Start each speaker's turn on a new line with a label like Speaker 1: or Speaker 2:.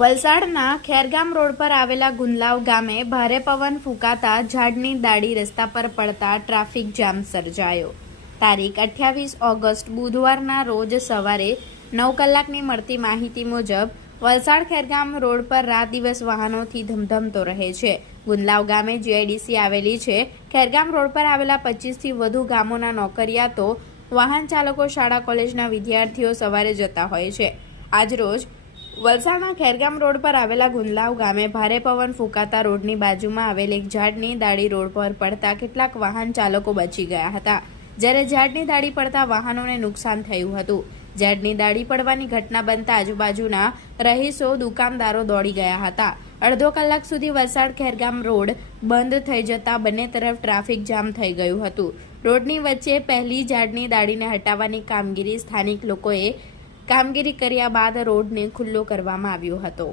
Speaker 1: વલસાડના ખેરગામ રોડ પર આવેલા ગુંદલાવ ગામે ભારે પવન ફૂંકાતા ઝાડની દાડી રસ્તા પર પડતા ટ્રાફિક જામ સર્જાયો. તારીખ અઠ્યાવીસ ઓગસ્ટ બુધવારના રોજ સવારે નવ કલાકની મળતી માહિતી મુજબ, વલસાડ ખેરગામ રોડ પર રાત દિવસ વાહનોથી ધમધમતો રહે છે. ગુંદલાવ ગામે જીઆઈડીસી આવેલી છે. ખેરગામ રોડ પર આવેલા પચીસથી વધુ ગામોના નોકરિયાતો વાહન ચાલકો શાળા કોલેજના વિદ્યાર્થીઓ સવારે જતા હોય છે. આજરોજ વલસાડના ખેરગામ રોડ પર આવેલા ગુંદલાવ ગામે ભારે પવન ફૂંકાતા રોડની બાજુમાં આવેલ એક ઝાડની દાડી રોડ પર પડતા કેટલાક વાહન ચાલકો બચી ગયા હતા. જ્યારે ઝાડની દાડી પડતા વાહનોને નુકસાન થયું હતું. ઝાડની દાડી પડવાની ઘટના બનતા આજુબાજુના રહીશો, દુકાનદારો દોડી ગયા હતા. અડધો કલાક સુધી વલસાડ ખેરગામ રોડ બંધ થઈ જતા બંને તરફ ટ્રાફિક જામ થઈ ગયું હતું. રોડની વચ્ચે પહેલી ઝાડની દાડીને હટાવવાની કામગીરી સ્થાનિક લોકોએ કામગીરી કર્યા બાદ રોડને ખુલ્લો કરવામાં આવ્યો
Speaker 2: હતો.